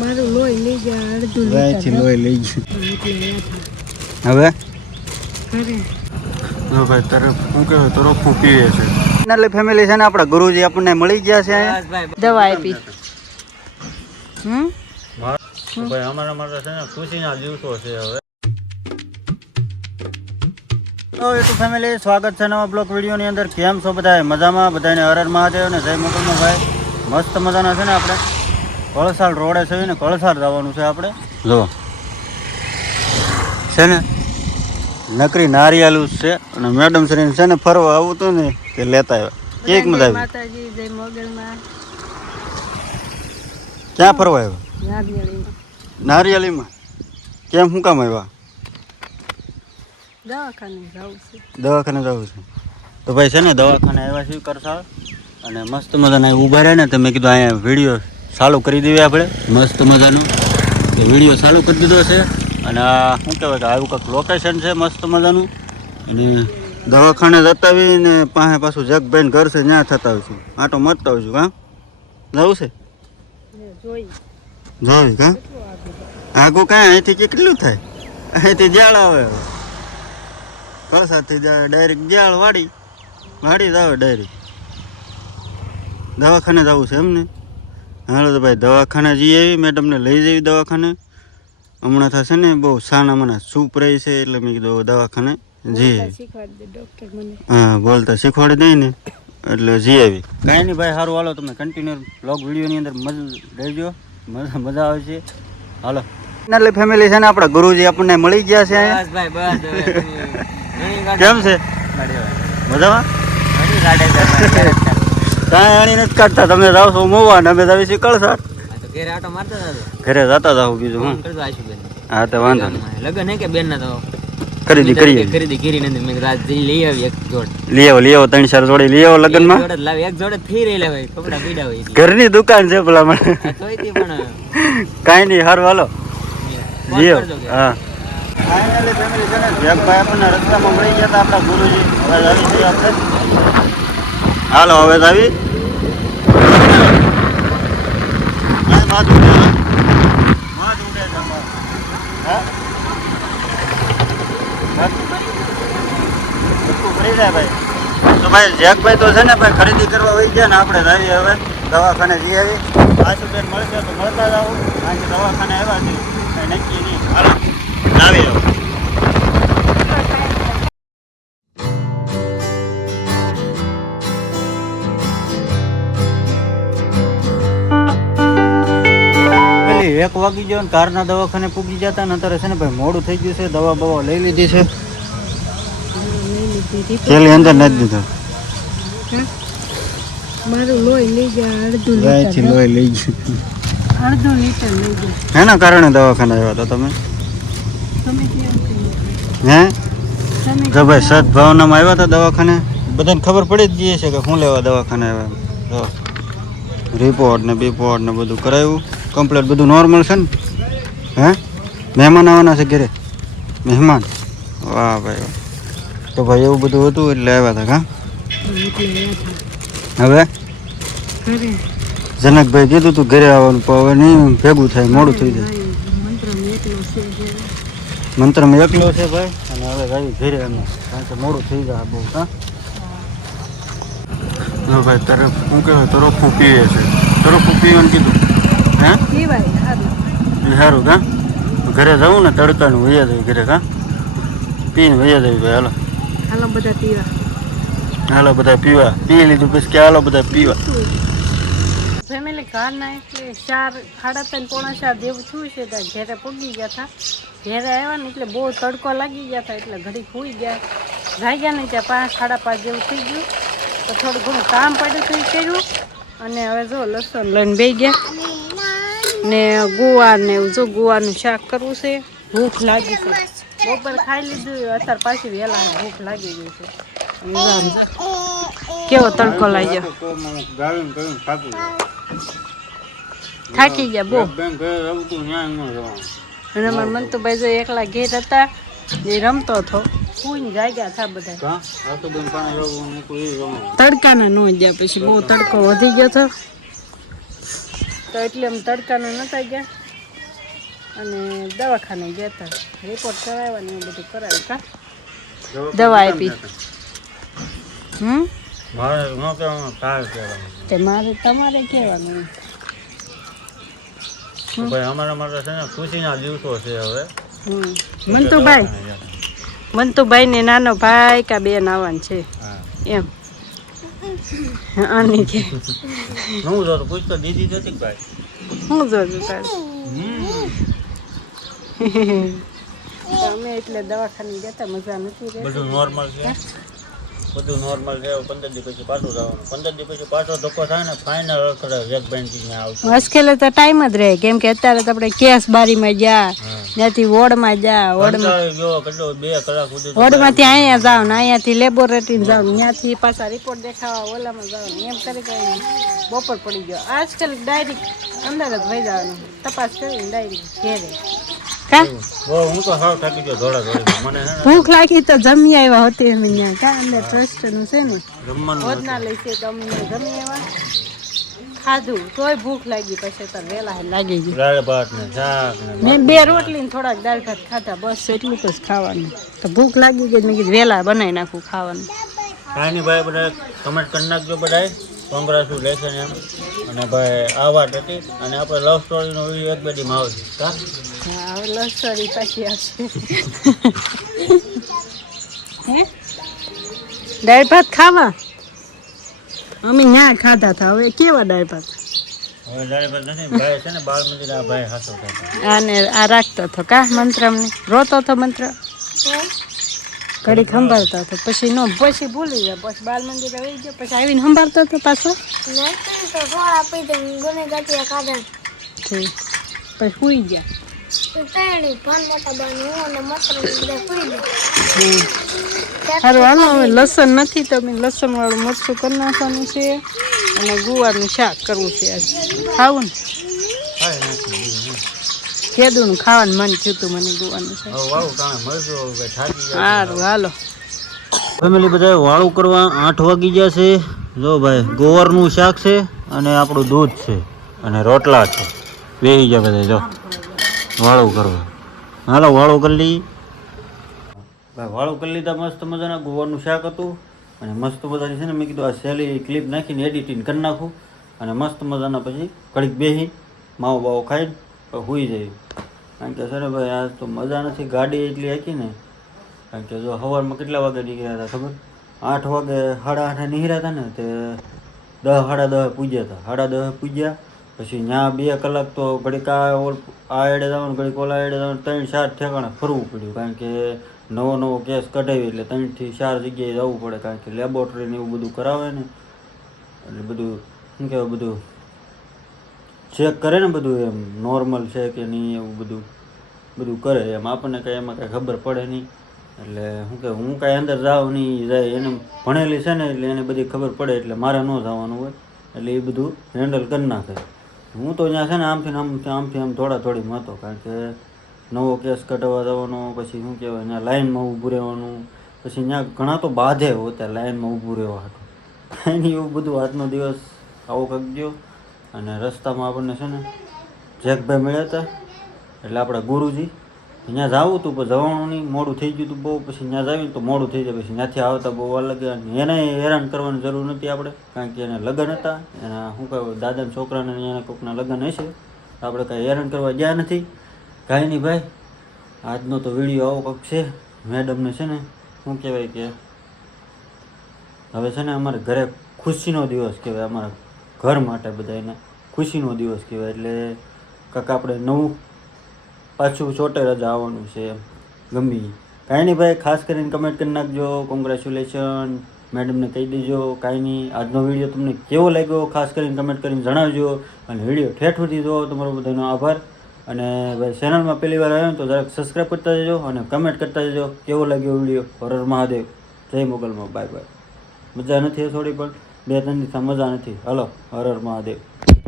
મારું લોહી લઈ ગયા અડધું રાયથી લોહી લઈ ગયું હવે જો ભાઈ તરફ શું કહેવાય તરફું પીએ છે એટલે ફેમિલી છે ને આપણા ગુરુજી આપણને મળી ગયા છે દવા આપી ભાઈ અમારા માટે છે ને ખુશીના દિવસો છે હવે તો યુટ્યુબ ફેમિલી સ્વાગત છે નવા બ્લોગ વિડીયોની અંદર કેમ છો બધા મજામાં બધાને હર હર મહાદેવ ને જય મોકલમાં ભાઈ મસ્ત મજાના છે ને આપણે કળસાળ રોડે છે ને કળસાળ જવાનું છે આપણે જો છે ને નકરી નારિયેલું છે અને મેડમ શ્રી છે ને ફરવા આવું હતું ને તે લેતા આવ્યા કેક મજા આવી માતાજી જય મોગલમાં ક્યાં ફરવા આવ્યા નારિયેલીમાં કેમ શું કામ આવ્યા દવાખાને જવું છે તો ભાઈ છે ને દવાખાને આવ્યા છીએ કરસાળ અને મસ્ત મજાના ઊભા રહ્યા ને તો મેં કીધું અહીંયા વિડીયો ચાલુ કરી દઈએ આપણે મસ્ત મજાનું વિડીયો ચાલુ કરી દીધો છે અને આ શું કહેવાય કે આવું કંઈક લોકેશન છે મસ્ત મજાનું અને દવાખાને જતા આવીને પાસે પાછું જગભાઈને ઘર છે ત્યાં થતા આવીશું આટો મરતા આવીશું કાં જવું છે જોઈ કાં આગું કાંઈ અહીંથી કેટલું થાય અહીંથી જાળ આવે કળસાથી ડાયરેક્ટ જાળ વાડી જ આવે ડાયરેક્ટ દવાખાને જવું છે એમને હાલો તો ભાઈ દવાખાને જઈ આવી મેડમને લઈ જઈ દવાખાને હમણાં થશે ને બહુ સાના મને સૂપ રહી છે એટલે મેં કીધું દવાખાને જઈ આવી હા બોલતા શીખવાડી દઈ ને એટલે જઈ આવી કાંઈ નહીં ભાઈ સારું હાલો તમે કન્ટિન્યુ બ્લોગ વિડીયોની અંદર રહેજો મજા આવે છે હાલો એટલે ફેમિલી છે ને આપણા ગુરુજી આપણને મળી ગયા છે કેમ છે મજામાં કાંઈ આણી નથી કાઢતા તમે જાઓ છો મોવા ને અમે જાવી છીએ કળસાળ ઘરે જતા જાવ બીજું હું હા તો વાંધો નહીં લગન હે કે બેન ના તો ખરીદી કરી નથી મેં રાત લઈ આવી એક જોડ લઈ આવો 3-4 જોડી લઈ આવો લગન માં જોડે લાવી એક જોડે થઈ રહેલા ભાઈ કપડા પીડા હોય ઘરની દુકાન છે ભલા મને તોય તે પણ કાંઈ નહીં હારું હાલો જીઓ હા ફાઇનલી ફેમિલી છે ને જગભાઈ આપણને રસ્તામાં મળી ગયા હતા આપણા ગુરુજી હવે આવી જઈએ આપણે હાલો હવે આવી તો ભાઈ જગભાઈ તો છે ને ભાઈ ખરીદી કરવા વહી ગયા ને આપણે આવી હવે દવાખાને જઈ આવી આશુબેન મળશે તો મળતા જ આવું કારણ કે દવાખાને આવ્યા છે કંઈ નક્કી નહીં હાલો આવી જાઓ એક વાગી ગયો ને કારના દવાખાને પૂગી જતા ને અત્યારે છે ને ભાઈ મોડું થઈ ગયું છે દવા બવા લઈ લીધી છે છેલ્લી અંદર નથી દીધો મારું લોહી લઈ ગયા અડધું લોહી લઈ ગયું લીટર લઈ ગયા એના કારણે દવાખાને આવ્યા હતા તમે હે જો ભાઈ સદભાવનામાં આવ્યા હતા દવાખાને બધાને ખબર પડી જ ગઈ છે કે શું લેવા દવાખાને આવ્યા રિપોર્ટ ને બીપોર્ટ ને બધું કરાવ્યું કમ્પ્લીટ બધું નોર્મલ છે ને હે મહેમાન આવવાના છે ઘરે મહેમાન વાહ ભાઈ વાહ તો ભાઈ એવું બધું હતું એટલે આવ્યા હતા કાં હવે જનકભાઈ કીધું તું ઘરે આવવાનું પણ હવે નહીં ભેગું થાય મોડું થઈ જાય મંત્રમાં એકલો છે ભાઈ અને હવે ભાઈ ઘરે અમે કારણ કે મોડું થઈ જાય બહુ હા ભાઈ તરફ શું કહેવાય તરફું પીએ છે તરફું પીવાનું કીધું હે સારું કા ઘરે જવું ને તડકાનું વૈયા જાય ઘરે કા પીને વૈયા જાય ભાઈ હાલો બધા પીવા પી લીધું પછી કે હાલો બધા પીવા ફેમિલી ઘરના એટલે 4:30-4:45 જેવું થયું છે ત્યાં ઘેરે પૂગી ગયા હતા ઘેરે આવ્યા ને એટલે બહુ તડકો લાગી ગયા હતા એટલે ઘડી સુઈ ગયા જાગ્યા નહીં ત્યાં 5-5:30 જેવું થઈ ગયું તો થોડું ઘણું કામ પડ્યું થઈ કર્યું અને હવે જો લસણ લઈને બેસી ગયા ને ગુવાર ને એવું જો ગુવારનું શાક કરવું છે ભૂખ લાગી છે બપોર ખાઈ લીધું અત્યારે પાછી વહેલા ભૂખ લાગી ગઈ છે કેવો તડકો લાગ્યો થાકી ગયા બહુ અને મારા મંતુભાઈ જો એકલા ઘેર હતા એ રમતો હતો પૂઈને જાગ્યા હતા બધા તડકાના ન ગયા પછી બહુ તડકો વધી ગયો હતો તો એટલે આમ તડકાના નતા ગયા અને દવાખાને ગયા હતા રિપોર્ટ કરાવ્યા ને એવું બધું કરાવ્યું કા દવા આપી મારે ન કહેવાનું તાર કહેવાનું તે મારે તમારે કહેવાનું ભાઈ અમારા માટે છે ને ખુશીના દિવસો છે હવે મંતુભાઈ ને નાનો ભાઈ કા બેન આવવાનું છે એમ આની કે હું જો પૂછતો દીદી જતી ભાઈ હું જોજો તારે અમે એટલે દવાખાને ગયા હતા મજા નથી રહેતી બધું નોર્મલ છે બધું નોર્મલ છે 15 દિવસ પછી પાછું જવાનું 15 દિવસ પછી પાછો ધક્કો થાય ને ફાઇનલ કરે એક બેન્ચિંગ ને આવશે મુશ્કેલ તો ટાઈમ જ રહે કેમ કે અત્યારે તો આપણે કેસ બારીમાં ગયા ત્યાંથી વોર્ડમાં જા વોર્ડમાં જો કેટલો 2 કલાક સુધી વોર્ડમાંથી અહીંયા જાવ ને અહીંયાથી લેબોરેટરી જાવ ને ત્યાંથી પાછા રિપોર્ટ દેખાવા ઓલામાં જાવ ને એમ કરી કરીને બપોર પડી ગયો આજકાલ ડાયરેક્ટ અંદર જ વહી જવાનું તપાસ કરીને ડાયરેક્ટ ઘેરે કા હું તો હાવ થાકી ગયો ધોળા ધોળી મને હે ને ભૂખ લાગી તો જમી આવ્યા હતી અમે ત્યાં કા અંદર ટ્રસ્ટનું છે ને જમવાનું ભોજના લઈ છે તો અમને જમી આવ્યા ખાધું તોય ભૂખ લાગી પછી તો વેલા લાગી ગઈ દાળ ભાત ને શાક ને મેં 2 રોટલી ને થોડાક દાળ ભાત ખાધા બસ એટલું તો જ ખાવાનું તો ભૂખ લાગી ગઈ મેં કીધું વેલા બનાવી નાખું ખાવાનું કાંઈ નહીં ભાઈ બધા કમેન્ટ કરી નાખજો બધાય કોંગ્રેચ્યુલેશન એમ અને ભાઈ આ વાત હતી અને આપણે લવ સ્ટોરીનો વિડીયો એક બેડીમાં આવશે કા હા હવે લસરી પાછી આવશે હે દાળ ભાત ખાવા અમે ત્યાં ખાધા હતા હવે કેવા દાળ ભાત હવે દાળ ભાત નથી ભાઈ છે ને બાળ મંદિર આ ભાઈ હાસો થાય આને આ રાખતો હતો કા મંત્ર અમને રોતો હતો મંત્ર ઘડી સંભાળતો હતો પછી નો પછી ભૂલી ગયા પછી બાલ મંદિરે વહી ગયો પછી આવીને સંભાળતો હતો પાછો પછી સુઈ ગયા સારું હાલો હવે લસણ નથી તો અમે લસણ વાળું મરચું કરી નાખવાનું છે અને ગુવારનું શાક કરવું છે આજે ખાવું ને કેદું ખાવાનું મન થયું હતું મને ગુવાનું શાક સારું હાલો ફેમિલી બધા વાળું કરવા 8 વાગી ગયા છે જો ભાઈ ગોવારનું શાક છે અને આપણું દૂધ છે અને રોટલા છે બેસી ગયા બધા જો વાળું કરવા હાલો વાળું કરી લઈએ ભાઈ વાળું કરી લીધા મસ્ત મજાના ગોવારનું શાક હતું અને મસ્ત મજાની છે ને મેં કીધું આ સહેલી ક્લિપ નાખીને એડિટિંગ કરી નાખું અને મસ્ત મજાના પછી ઘડીક બેસી માવો બાવો ખાઈને સૂઈ જાય કારણ કે સર ભાઈ આજ તો મજા નથી ગાડી એટલી હાકી ને કારણ કે જો સવારમાં કેટલા વાગે નીકળ્યા હતા ખબર 8 વાગે 8:30 નીકળ્યા હતા ને તે 10 સાડા 10 પૂજ્યા હતા 10:30 પૂજ્યા પછી ત્યાં 2 કલાક તો ઘડીક આ એડે જવાનું ઘડીક ઓલા એડે જવાનું 3-4 ઠેકાણે ફરવું પડ્યું કારણ કે નવો કેસ કઢાવી એટલે 3 થી 4 જગ્યાએ જવું પડે કારણ કે લેબોરેટરી ને એવું બધું કરાવે ને એટલે બધું શું કહેવાય બધું ચેક કરે ને બધું એમ નોર્મલ છે કે નહીં એવું બધું કરે એમ આપણને કંઈ એમાં કાંઈ ખબર પડે નહીં એટલે શું કે હું કાંઈ અંદર જાઉં નહીં જાય એને ભણેલી છે ને એટલે એને બધી ખબર પડે એટલે મારે ન જવાનું હોય એટલે એ બધું હેન્ડલ કરી નાખે હું તો ત્યાં છે ને આમથી આમ થોડીમાં હતો કારણ કે નવો કેસ કઢાવવા જવાનો પછી શું કહેવાય ત્યાં લાઇનમાં ઊભું રહેવાનું પછી ત્યાં ઘણા તો બાધે હોતા લાઇનમાં ઊભું રહેવા હતું કાંઈ નહીં એવું બધું આજનો દિવસ આવો કરી ગયો અને રસ્તામાં આપણને છે ને જેકભાઈ મળ્યા હતા એટલે આપણા ગુરુજી ત્યાં જવું હતું પણ જવાનું નહીં મોડું થઈ ગયું હતું બહુ પછી ત્યાં જાવીને તો મોડું થઈ જાય પછી ત્યાંથી આવતા બહુ વાર લાગે અને એને હેરાન કરવાની જરૂર નથી આપણે કારણ કે એને લગ્ન હતા એના શું કહેવાય દાદાના છોકરાને એને કોઈકના લગ્ન હશે આપણે કાંઈ હેરાન કરવા ગયા નથી કાંઈ નહીં ભાઈ આજનો તો વિડીયો આવો કંઈક છે મેડમને છે ને શું કહેવાય કે હવે છે ને અમારે ઘરે ખુશીનો દિવસ કહેવાય અમારા ઘર માટે બધા એને ખુશીનો દિવસ કહેવાય એટલે કાંઈક આપણે નવું પાછું ચોટે રજા આવવાનું છે એમ ગમી કાંઈ નહીં ભાઈ ખાસ કરીને કમેન્ટ કરી નાખજો કોંગ્રેચ્યુલેશન મેડમને કહી દેજો કાંઈ નહીં આજનો વિડીયો તમને કેવો લાગ્યો ખાસ કરીને કમેન્ટ કરીને જણાવજો અને વિડીયો ઠેઠ સુધી જોવો તમારો બધાનો આભાર અને ભાઈ ચેનલમાં પહેલી વાર આવ્યો તો જરાક સબસ્ક્રાઈબ કરતા જજો અને કમેન્ટ કરતા જજો કેવો લાગ્યો વિડીયો હર હર મહાદેવ જય મોગલમાં બાય બાય મજા નથી થોડી પણ 2-3 દિવસમાં મજા નથી હલો હર હર મહાદેવ